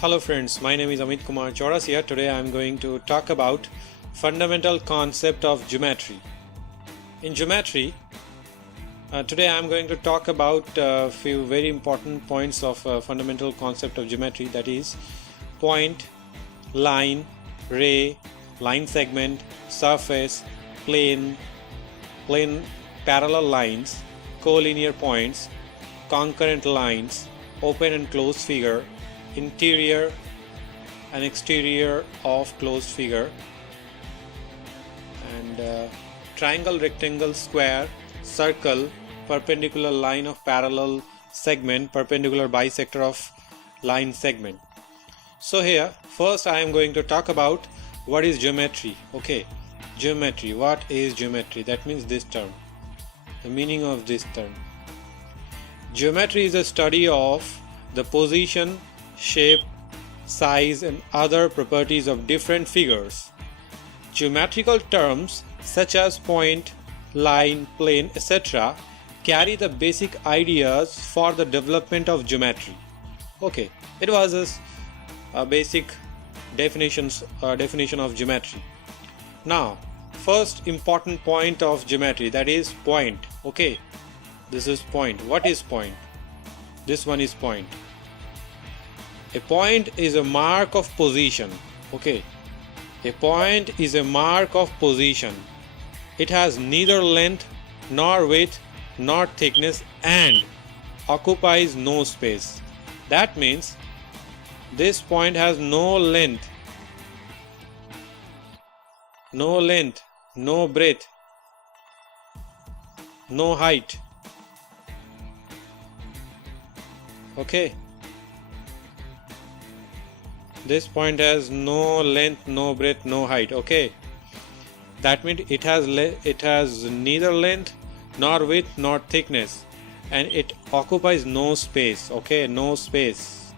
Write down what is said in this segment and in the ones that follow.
Hello friends, my name is Amit Kumar Chaurasia. Today I am going to talk about fundamental concept of geometry. In geometry, today I am going to talk about a few very important points of fundamental concept of geometry, that is point, line, ray, line segment, surface, plane, parallel lines, collinear points, concurrent lines, open and closed figure, interior and exterior of closed figure, and triangle, rectangle, square, circle, perpendicular line of parallel segment, perpendicular bisector of line segment. So here first I am going to talk about what is geometry. Okay, geometry. What is geometry? That means this term, the meaning of this term. Geometry is a study of the position, shape, size and other properties of different figures. Geometrical terms such as point, line, plane, etc. carry the basic ideas for the development of geometry. Okay, it was a basic definition of geometry. Now, first important point of geometry, that is point. Okay, this is point. What is point? This one is point. A point is a mark of position. Okay, a point is a mark of position. It has neither length nor width nor thickness and occupies no space. That means this point has no length, no breadth, no height. Okay, this point has no length, no breadth, no height. Okay, that means it has neither length nor width nor thickness and it occupies no space. Okay, no space.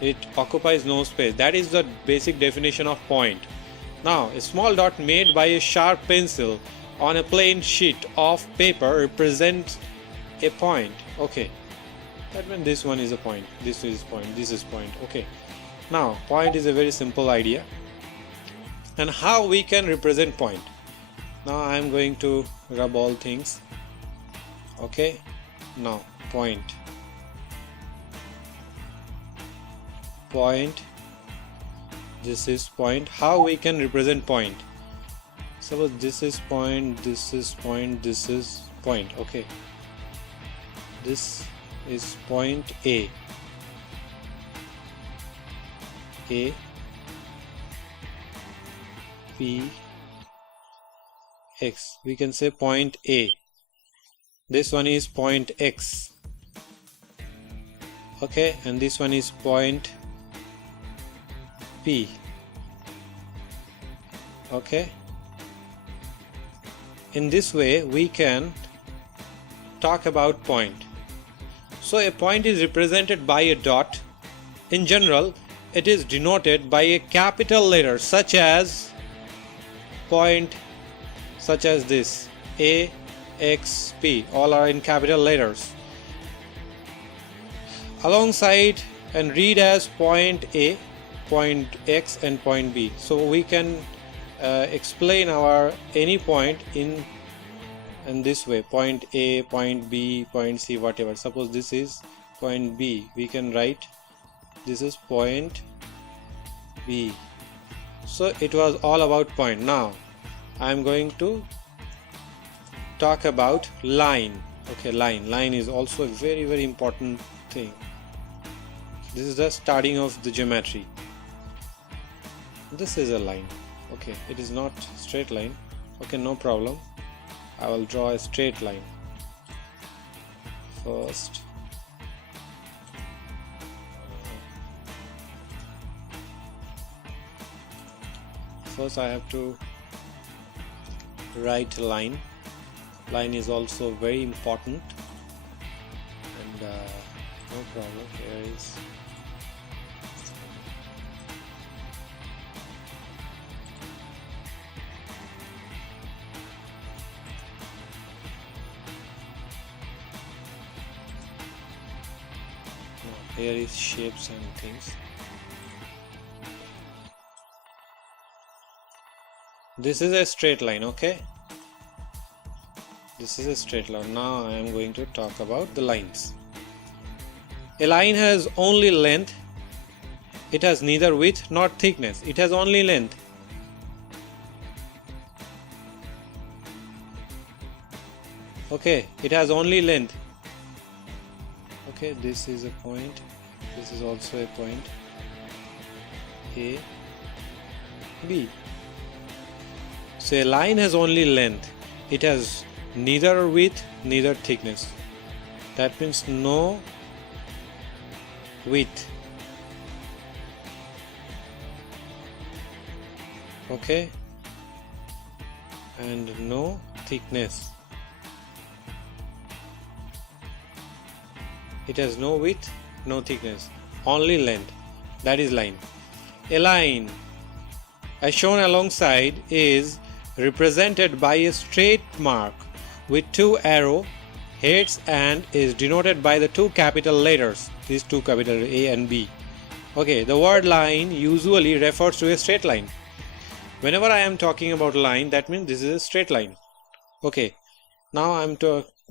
It occupies no space. That is the basic definition of point. Now, a small dot made by a sharp pencil on a plain sheet of paper represents a point. Okay, that means this one is a point, this is point, this is point. Okay, now point is a very simple idea. And how we can represent point? Now I am going to rub all things. Okay, now point, this is point. How we can represent point? Suppose this is point, this is point, this is point. Okay, this is point A, P, X. We can say point A. This one is point X. Okay, and this one is point P. Okay, in this way we can talk about point. So a point is represented by a dot. In general, it is denoted by a capital letter such as point, such as this A, X, P. All are in capital letters. Alongside and read as point A, point X and point B. So we can explain our any point in this way: point A, point B, point C, whatever. Suppose this is point B, we can write this is point B. So it was all about point. Now I am going to talk about line. Okay, line is also a very important thing. This is the starting of the geometry. This is a line. Okay, it is not straight line. Okay, no problem, I will draw a straight line first. First I have to write a line. Line is also very important, and no problem, here is here is shapes and things. This is a straight line, okay? This is a straight line. Now I am going to talk about the lines. A line has only length. It has neither width nor thickness. It has only length. Okay, it has only length. Okay, this is a point. This is also a point. A, B. So a line has only length. It has neither width, neither thickness. That means no width. Okay, and no thickness. It has no width, no thickness, only length. That is line. A line, as shown alongside, is represented by a straight mark with two arrow heads and is denoted by the two capital letters, these two capital A and B. Okay, the word line usually refers to a straight line. Whenever I am talking about line, that means this is a straight line. Okay, now I am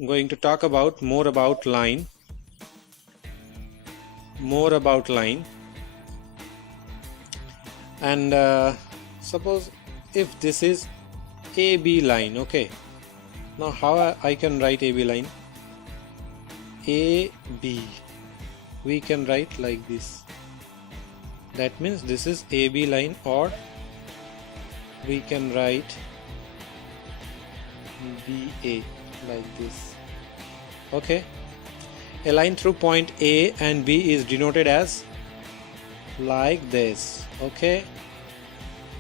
going to talk about more about line. And suppose if this is AB line, okay, now how I can write AB line? AB, we can write like this. That means this is AB line, or we can write BA like this. Okay, a line through point A and B is denoted as like this. Okay,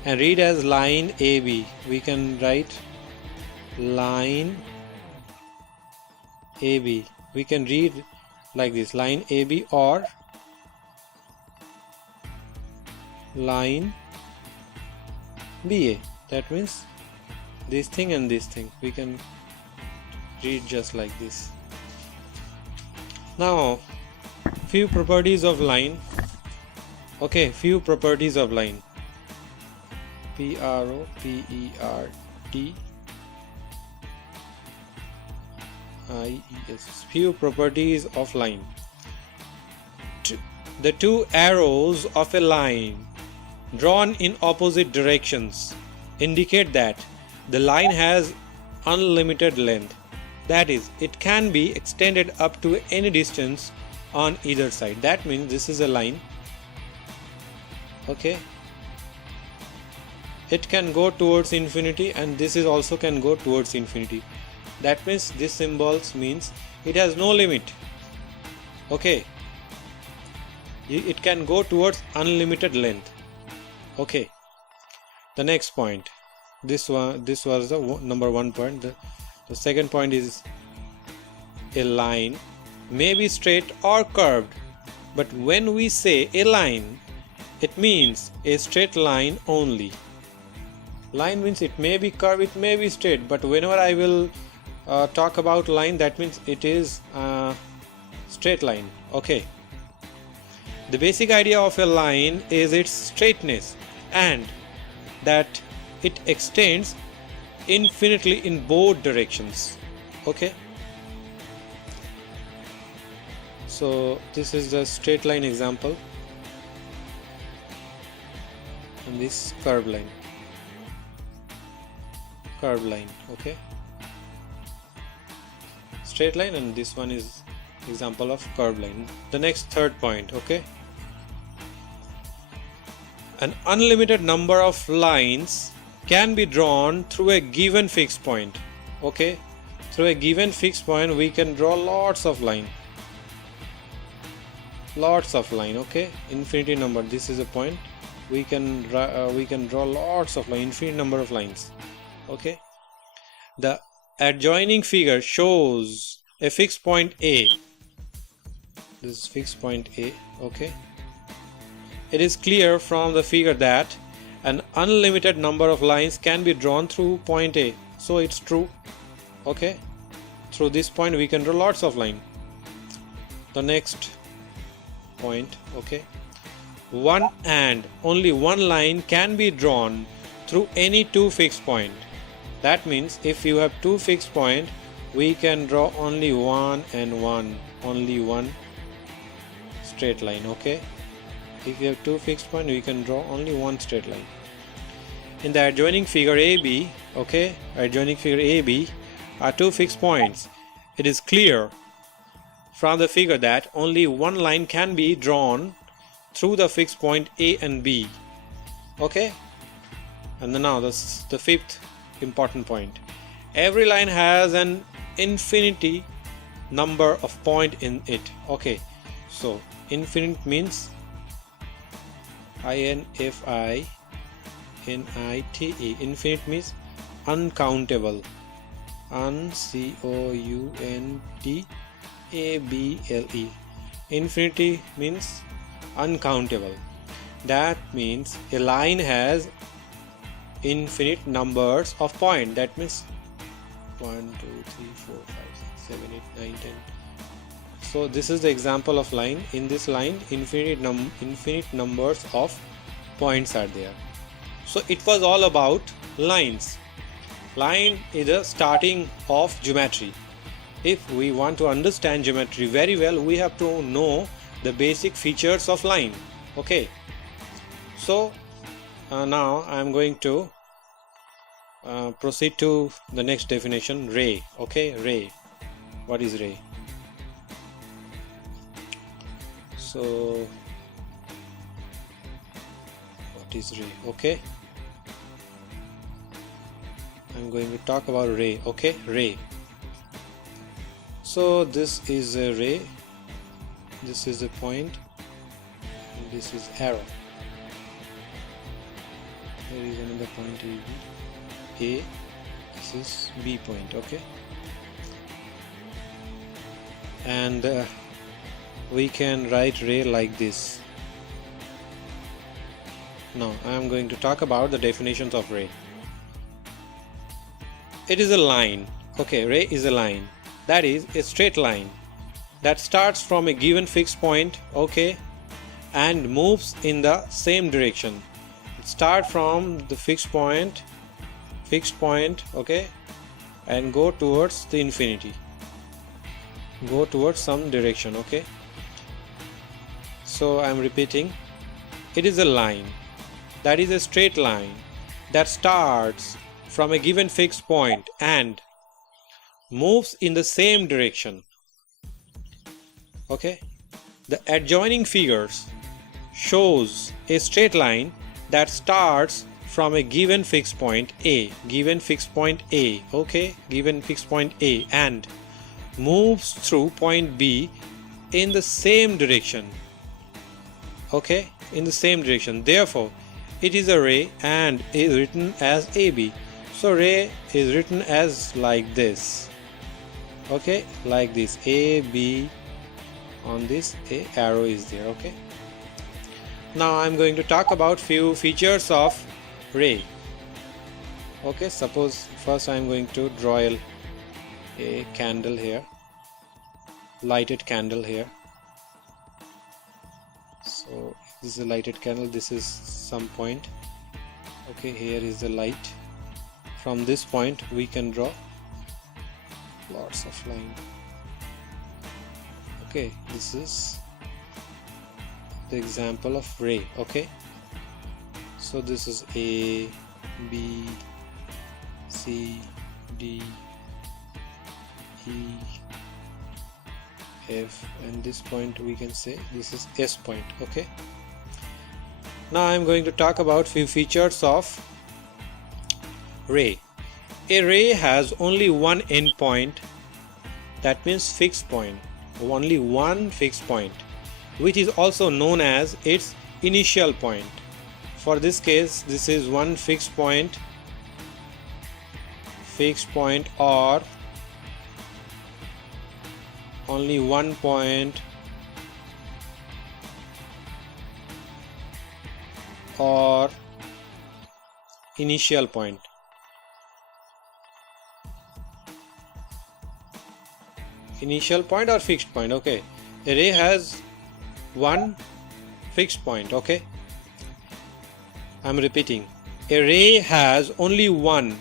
and read as line AB. We can write line AB. We can read like this, line AB, or line BA. That means this thing and this thing. We can read just like this. Now, few properties of line. Okay, few properties of line. PROPERTIES. Few properties of line. The two arrows of a line drawn in opposite directions indicate that the line has unlimited length. That is, it can be extended up to any distance on either side. That means this is a line. Okay, it can go towards infinity, and this is also can go towards infinity. That means this symbols means it has no limit. Okay, it can go towards unlimited length. Okay, the next point, this was the number one point. The second point is a line may be straight or curved, but when we say a line, it means a straight line only. Line means it may be curved, it may be straight, but whenever I will talk about line, that means it is straight line. Okay, the basic idea of a line is its straightness and that it extends infinitely in both directions. Okay, so this is the straight line example, and this curved line. Okay, straight line, and this one is example of curved line. The next third point. Okay, an unlimited number of lines can be drawn through a given fixed point. Okay, through a given fixed point we can draw lots of line. Okay, infinity number. This is a point. We can draw lots of line, infinite number of lines. Okay, the adjoining figure shows a fixed point A. This is fixed point A. Okay, it is clear from the figure that an unlimited number of lines can be drawn through point A. So it's true. Okay, through this point we can draw lots of line. The next point. Okay, one and only one line can be drawn through any two fixed point. That means if you have two fixed point, we can draw only one and one, only one straight line. Okay, if you have two fixed point, we can draw only one straight line. In the adjoining figure AB, okay, adjoining figure AB are two fixed points. It is clear from the figure that only one line can be drawn through the fixed point A and B. Okay, and now the fifth important point. Every line has an infinity number of point in it. Okay, so infinite means INFINITE. Infinite means uncountable. UNCOUNTABLE. Infinity means uncountable. That means a line has infinite numbers of points. That means 1, 2, 3, 4, 5, 6, 7, 8, 9, 10. So this is the example of line. In this line, infinite numbers of points are there. So it was all about lines. Line is the starting of geometry. If we want to understand geometry very well, we have to know the basic features of line. Okay, so now I am going to proceed to the next definition, ray. Okay, ray. What is ray? So what is ray? Okay, I'm going to talk about ray. Okay, ray. So this is a ray, this is a point, and this is arrow. There is another point A, this is B point. Okay, and we can write ray like this. Now I am going to talk about the definitions of ray. It is a line. Okay, ray is a line, that is a straight line that starts from a given fixed point, okay, and moves in the same direction. It starts from the fixed point, okay, and go towards the infinity, go towards some direction. Okay, so I am repeating, it is a line, that is a straight line that starts from a given fixed point and moves in the same direction. Okay, the adjoining figures shows a straight line that starts from a given fixed point A, okay, given fixed point A, and moves through point B in the same direction. Okay, in the same direction. Therefore, it is a ray and is written as AB. So ray is written as like this. Okay, like this, AB. On this a arrow is there. Okay, now I am going to talk about few features of ray. Okay, suppose first I am going to draw a candle here, lighted candle here. So this is a lighted candle, this is some point. Okay, here is the light. From this point we can draw lots of line. Okay, this is the example of ray. Okay, so this is A, B, C, D, E, F, and this point we can say this is S point. Okay, now I am going to talk about few features of ray. A ray has only one end point, that means fixed point, only one fixed point, which is also known as its initial point. For this case, this is one fixed point, or only one point, or initial point. Initial point or fixed point. Okay, a ray has one fixed point. Okay, I'm repeating, a ray has only one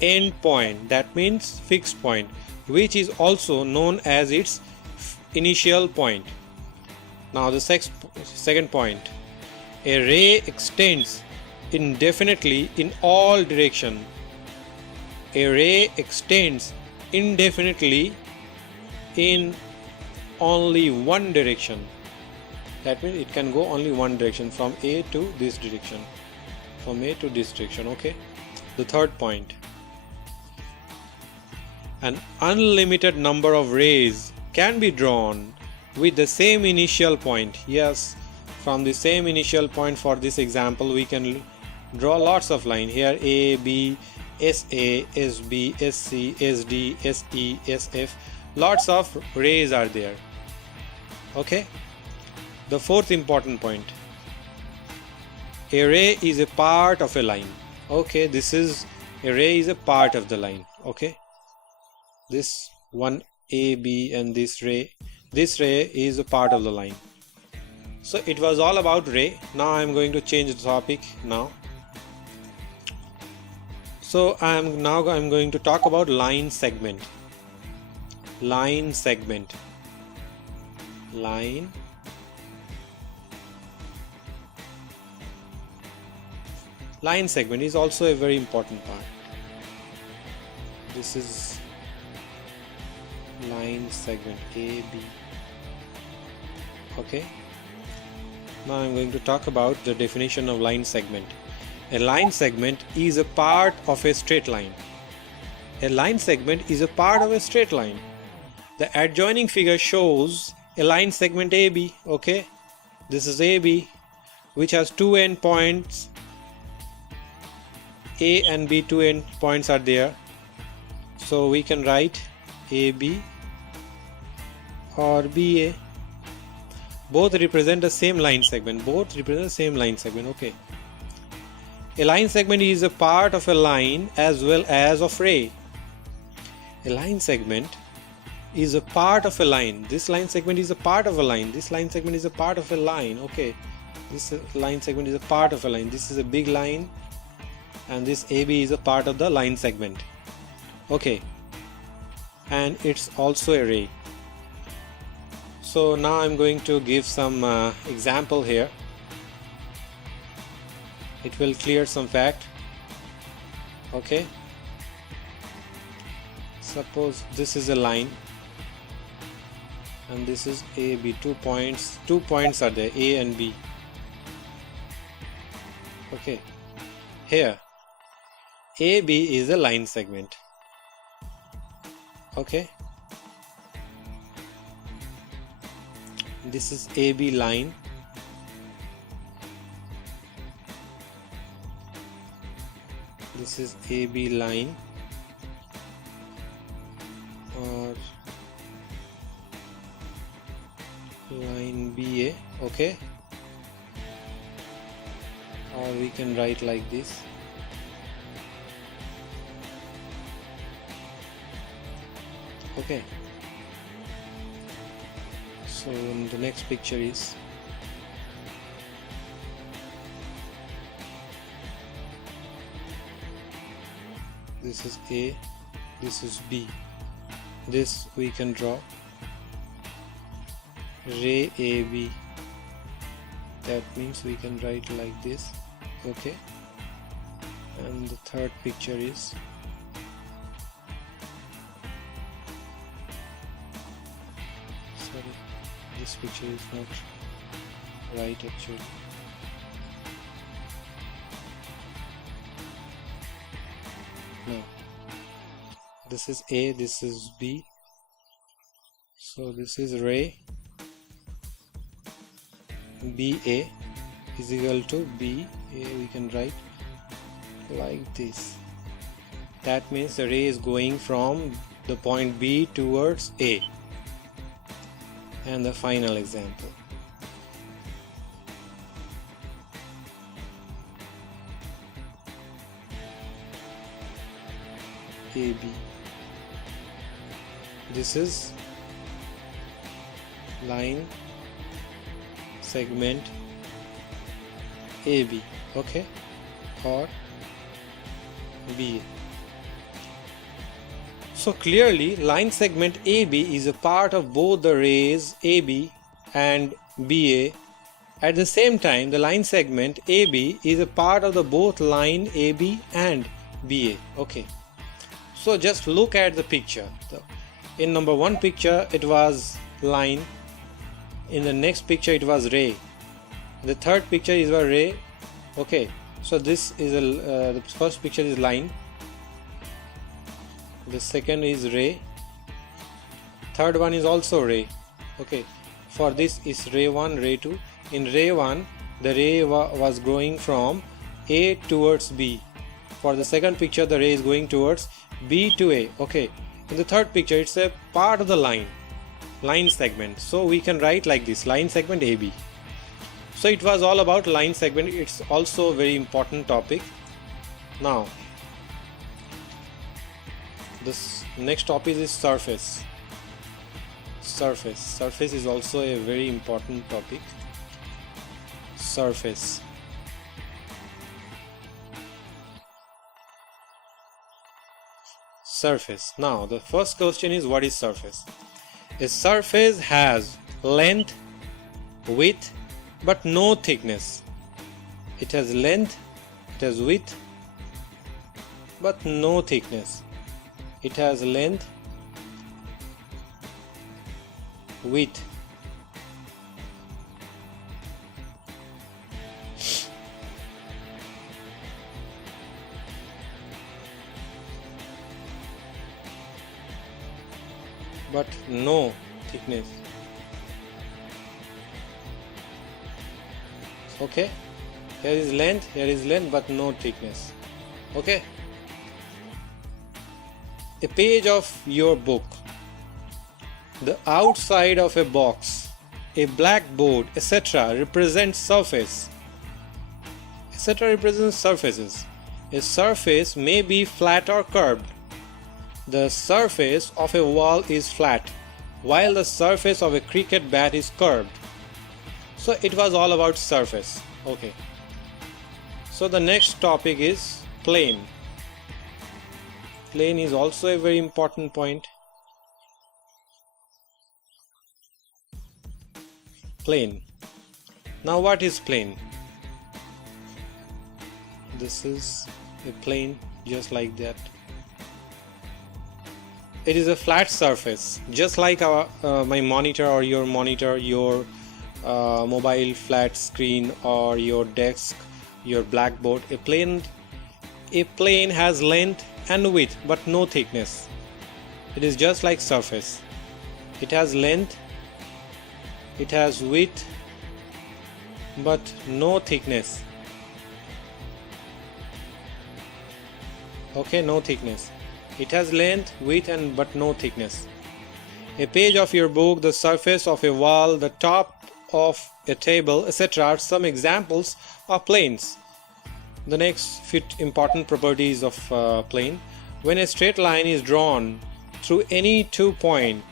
end point, that means fixed point, which is also known as its initial point. Now the second point, a ray extends indefinitely in all directions. A ray extends indefinitely in only one direction. That means it can go only one direction, from A to this direction, from A to this direction. Okay. The third point, an unlimited number of rays can be drawn with the same initial point. Yes, from the same initial point, for this example we can draw lots of lines here, A, B, SA, SB, SC, SD, SE, SF. Lots of rays are there. Okay. The fourth important point, a ray is a part of a line. Okay, this is, a ray is a part of the line. Okay, this one A, B and this ray is a part of the line. So it was all about ray. Now I am going to change the topic now. So I'm going to talk about line segment. Line segment. Line segment is also a very important part. This is line segment A, B. Okay. Now I'm going to talk about the definition of line segment. A line segment is a part of a straight line. A line segment is a part of a straight line. The adjoining figure shows a line segment AB. Okay, this is AB, which has two end points. A and B, two end points are there. So we can write AB or BA. Both represent the same line segment. Okay. A line segment is a part of a line as well as of ray. A line segment is a part of a line. This line segment is a part of a line. This line segment is a part of a line. Okay. This line segment is a part of a line. This is a big line, and this AB is a part of the line segment. Okay. And it's also a ray. So now I'm going to give some example here. It will clear some fact. Okay. Suppose this is a line and this is A, B. Two points are there, A and B. Okay. Here AB is a line segment. Okay. This is AB line. This is AB line or line BA. Okay. Or we can write like this. Okay. So the next picture is this is A, this is B. This we can draw ray AB. That means we can write like this. Okay. And the third picture is this picture is not right actually. No. This is A, this is B. So this is ray BA is equal to BA. We can write like this. That means the ray is going from the point B towards A. And the final example. AB. This is line segment AB, okay, or BA. So clearly line segment AB is a part of both the rays AB and BA. At the same time, the line segment AB is a part of the both line AB and BA. Okay, so just look at the picture. In number one picture it was line, in the next picture it was ray, the third picture is a ray. Okay, so this is the first picture is line, the second is ray, third one is also ray. Okay, for this is ray 1, ray 2. In ray 1 the ray was going from A towards B. For the second picture the ray is going towards B to A. Okay, in the third picture it's a part of the line segment, so we can write like this, line segment AB. So it was all about line segment. It's also a very important topic. Now this next topic is surface. Surface is also a very important topic. Surface. Now the first question is, what is surface? A surface has length, width, but no thickness. It has length, it has width, but no thickness. It has length, width, but no thickness. Okay, here is length, but no thickness. Okay, a page of your book, the outside of a box, a blackboard, etc. represents surface. Etc. represents surfaces. A surface may be flat or curved. The surface of a wall is flat, while the surface of a cricket bat is curved. So it was all about surface. Okay, so the next topic is plane. Plane is also a very important point. Plane. Now what is plane? This is a plane just like that. It is a flat surface, just like my monitor or your monitor, your mobile flat screen or your desk, your blackboard. A plane has length and width but no thickness. It is just like surface. It has length, it has width but no thickness. Okay, no thickness. It has length, width but no thickness. A page of your book, the surface of a wall, the top of a table, etc. are some examples of planes. The next few important properties of plane. When a straight line is drawn through any 2 points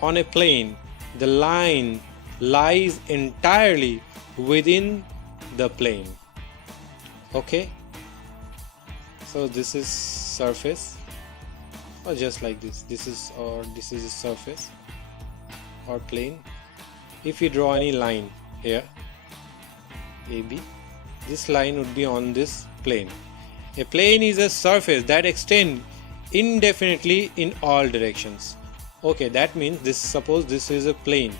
on a plane, the line lies entirely within the plane. Okay, so this is surface, or just like this. This is a surface or plane. If you draw any line here, AB, this line would be on this plane. A plane is a surface that extends indefinitely in all directions. Okay, that means this, suppose this is a plane,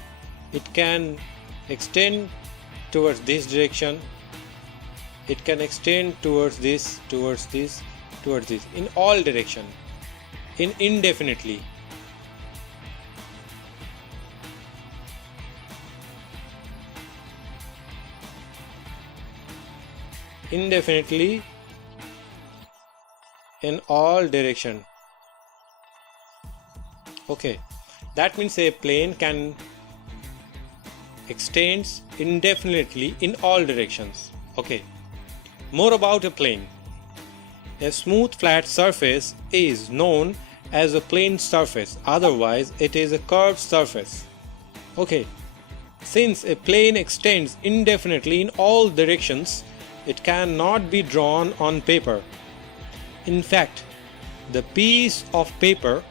it can extend towards this direction, it can extend towards this, towards this, towards this, in all direction, in indefinitely. Indefinitely in all direction. Okay, that means a plane can extends indefinitely in all directions. Okay, more about a plane. A smooth flat surface is known as a plane surface, otherwise it is a curved surface. Okay, Since a plane extends indefinitely in all directions, it cannot be drawn on paper. In fact, the piece of paper,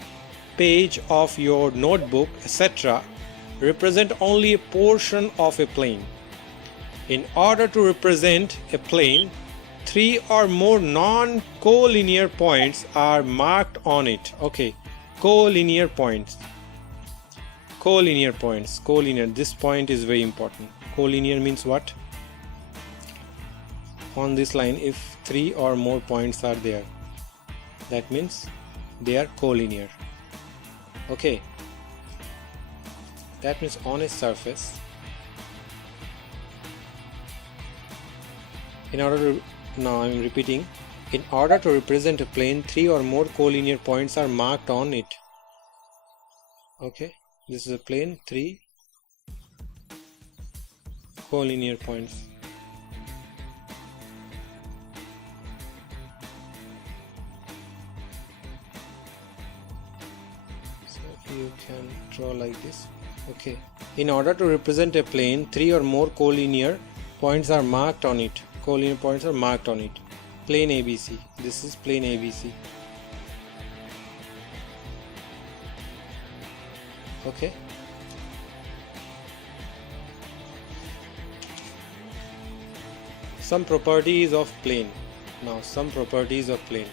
page of your notebook, etc., represent only a portion of a plane. In order to represent a plane, 3 or more non-collinear points are marked on it. Okay, collinear points. Collinear. This point is very important. Collinear means what? On this line, if 3 or more points are there, that means they are collinear. Okay, that means on a surface, now I'm repeating, in order to represent a plane, 3 or more collinear points are marked on it. Okay, this is a plane, 3 collinear points. So you can draw like this. Okay, in order to represent a plane, 3 or more collinear points are marked on it. Collinear points are marked on it. Plane ABC. This is plane ABC. Okay. Some properties of plane. Now some properties of plane.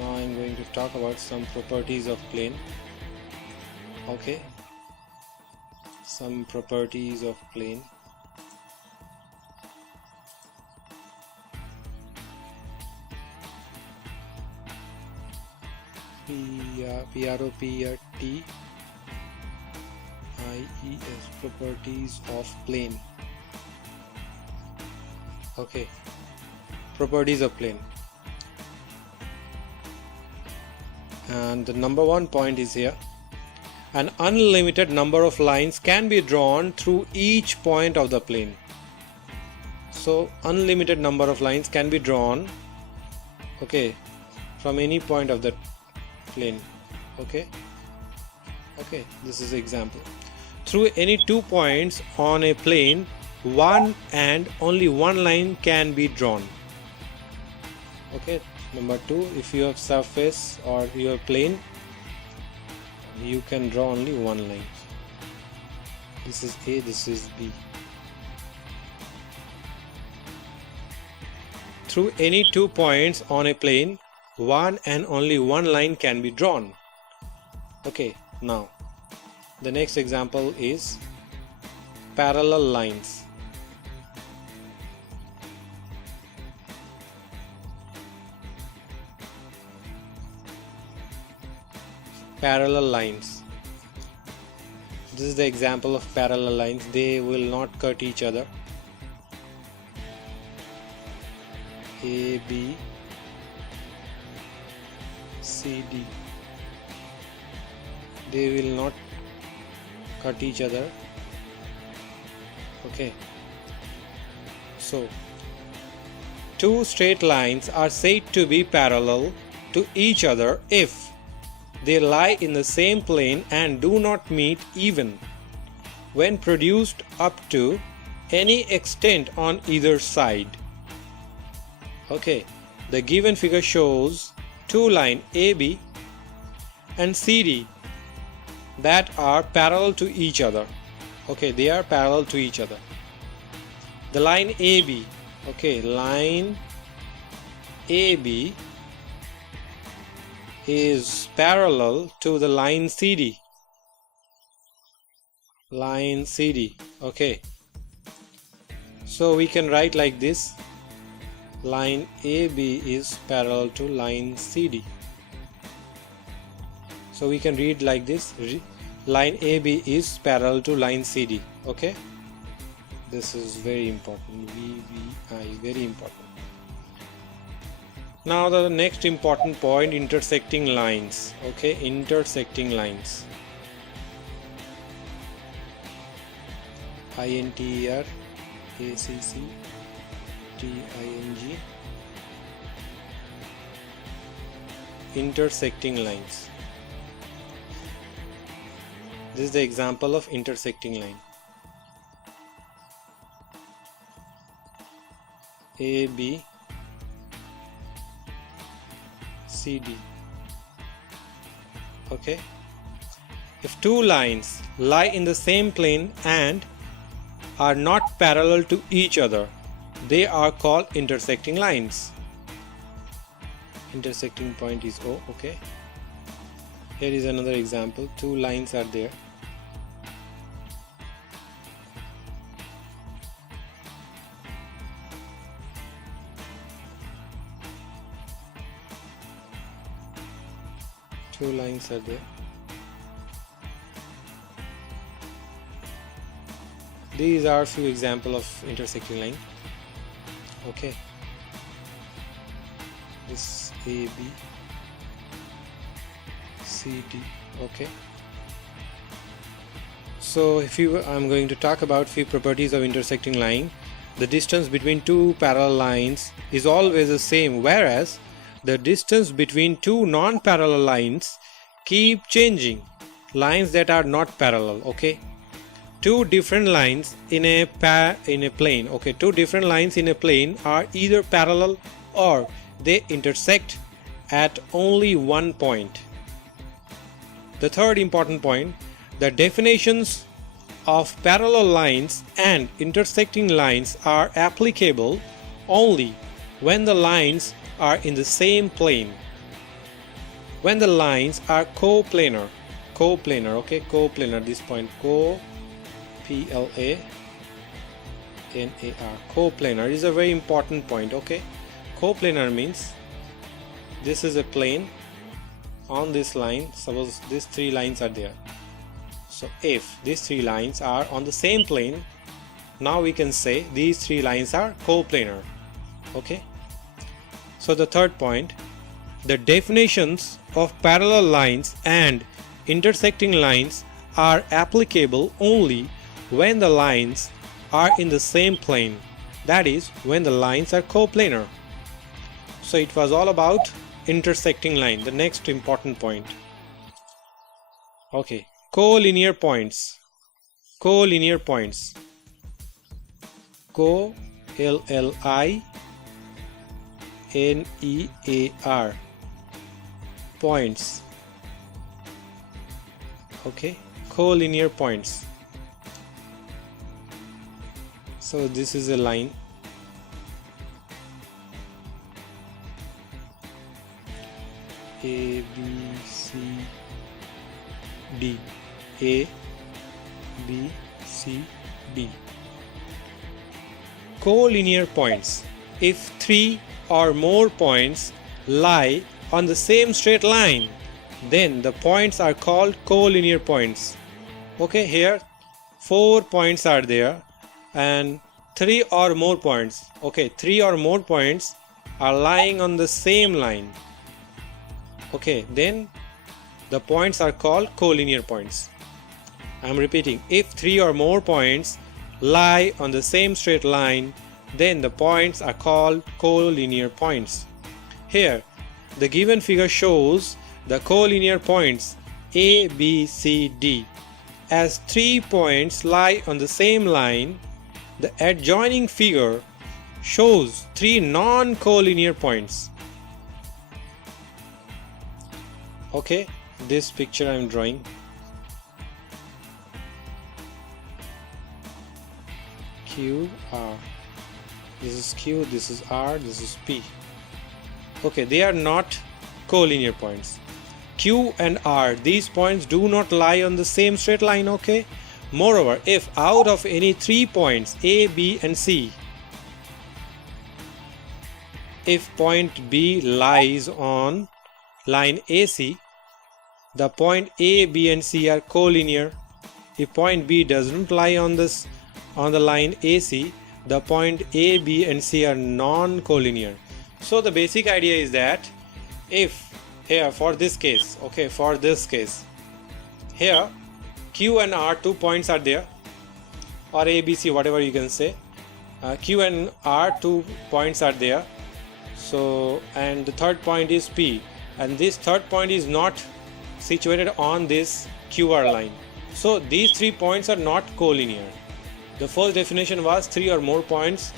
Now I'm going to talk about some properties of plane. Okay. Some properties of plane. P-R-O-P-R-T-I-E-S, properties of plane. Okay, properties of plane. And the number 1 point is here. An unlimited number of lines can be drawn through each point of the plane. So unlimited number of lines can be drawn, okay, from any point of the plane. Okay, this is the example. Through any 2 points on a plane, one and only one line can be drawn. Okay, number 2, if you have surface or you have plane, you can draw only one line. This is A, this is B. Through any 2 points on a plane, one and only one line can be drawn. Okay, now the next example is parallel lines. Parallel lines. This is the example of parallel lines. They will not cut each other. A, B, C, D. They will not cut each other. Okay. So, 2 straight lines are said to be parallel to each other if they lie in the same plane and do not meet even when produced up to any extent on either side. Okay, the given figure shows 2 lines AB and CD that are parallel to each other. Okay, they are parallel to each other. The line AB, okay, line AB is parallel to the line CD. Line CD, okay. So we can write like this. Line AB is parallel to line CD. So we can read like this. Line AB is parallel to line CD. Okay. This is very important. VVI, very important. Now the next important point, intersecting lines. Okay, intersecting lines. INTERSECTING. Intersecting lines. This is the example of intersecting line. A, B, C, D. Okay. If two lines lie in the same plane and are not parallel to each other, they are called intersecting lines. Intersecting point is O. Okay. Here is another example. Two lines are there. Two lines are there. These are few examples of intersecting line. Okay. This A, B, C, D. Okay. So I'm going to talk about few properties of intersecting line. The distance between two parallel lines is always the same, whereas the distance between two non-parallel lines keep changing. Lines that are not parallel. Okay. Two different lines in a plane. Okay, two different lines in a plane are either parallel or they intersect at only one point. The third important point, the definitions of parallel lines and intersecting lines are applicable only when the lines are in the same plane. When the lines are coplanar. Okay, coplanar, this point, P-L-A-N-A-R, coplanar is a very important point. Okay, coplanar means this is a plane. On this line, suppose these three lines are there. So if these three lines are on the same plane, now we can say these three lines are coplanar. Okay. So the third point, the definitions of parallel lines and intersecting lines are applicable only when the lines are in the same plane, that is, when the lines are coplanar. So it was all about intersecting line. The next important point. Okay, collinear points. Collinear points. L-L-I-N-E-A-R. Points. Okay, collinear points. So this is a line. A, B, C, D. A, B, C, D. Collinear points. If three or more points lie on the same straight line, then the points are called collinear points. Okay, here 4 points are there and 3 or more points. Okay, 3 or more points are lying on the same line. Okay, then the points are called collinear points. I am repeating, if 3 or more points lie on the same straight line, then the points are called collinear points. Here, the given figure shows the collinear points A, B, C, D. As 3 points lie on the same line, the adjoining figure shows 3 non-collinear points. Okay, this picture I am drawing. Q, R. This is Q, this is R, this is P. Okay, they are not collinear points. Q and R, these points do not lie on the same straight line. Okay. Moreover, if out of any 3 points A, B and C, if point B lies on line AC, the point A, B and C are collinear. If point B does not lie on the line AC, the point A, B and C are non-collinear. So the basic idea is that if here for this case, okay, for this case, here Q and R 2 points are there, or A, B, C, whatever you can say. Q and R 2 points are there. So, and the third point is P, and this third point is not situated on this QR line. So these 3 points are not collinear. The first definition was 3 or more points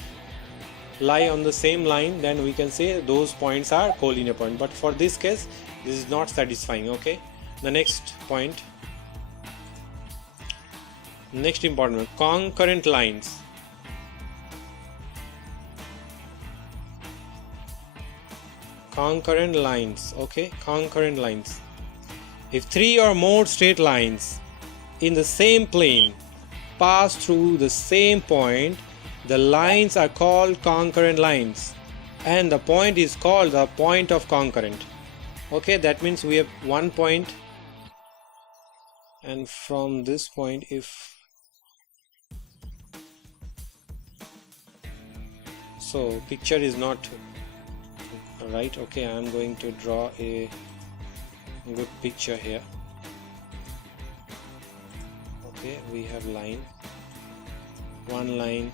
lie on the same line, then we can say those points are collinear point. But for this case, this is not satisfying. Okay, the next point, next important one, concurrent lines. Concurrent lines. Okay, concurrent lines. If three or more straight lines in the same plane pass through the same point, the lines are called concurrent lines, and the point is called the point of concurrent. Okay, that means we have one point, and from this point, if so, picture is not right. Okay, I am going to draw a good picture here. Okay, we have line, one line,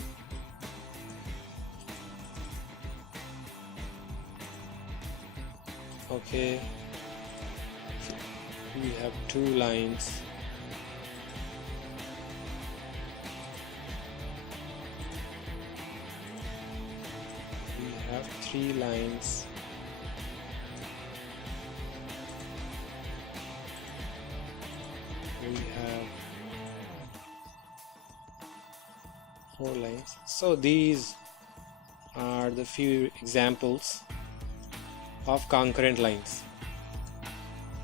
okay, we have two lines, we have three lines, we have four lines. So these are the few examples of concurrent lines.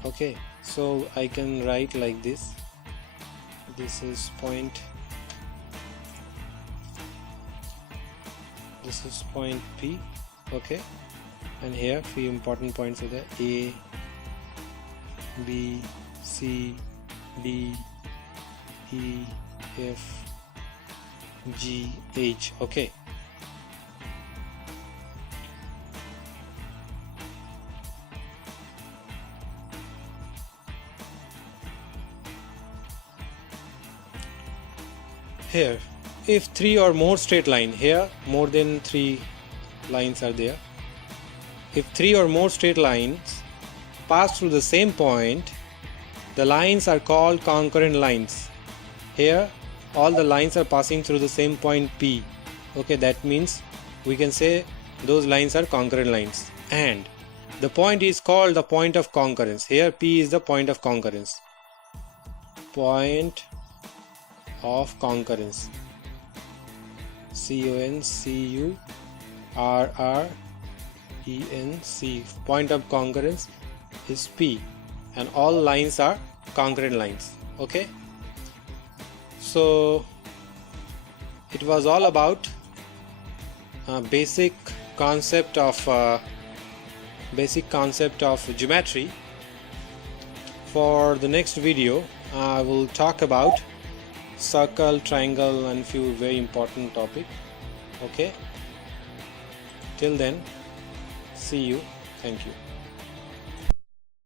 Okay, so I can write like this. This is point, this is point P. Okay, and here few important points are there: A, B, C, D, E, F, G, H. Okay, here if three or more straight line, here more than three lines are there, if three or more straight lines pass through the same point, the lines are called concurrent lines. Here all the lines are passing through the same point P. Okay, that means we can say those lines are concurrent lines, and the point is called the point of concurrence. Here P is the point of concurrence. Point of concurrence. CONCURRENC. Point of concurrence is P, and all lines are concurrent lines. Okay, so it was all about basic concept of geometry. For the next video, I will talk about circle, triangle, and few very important topic. Okay, till then, see you. Thank you.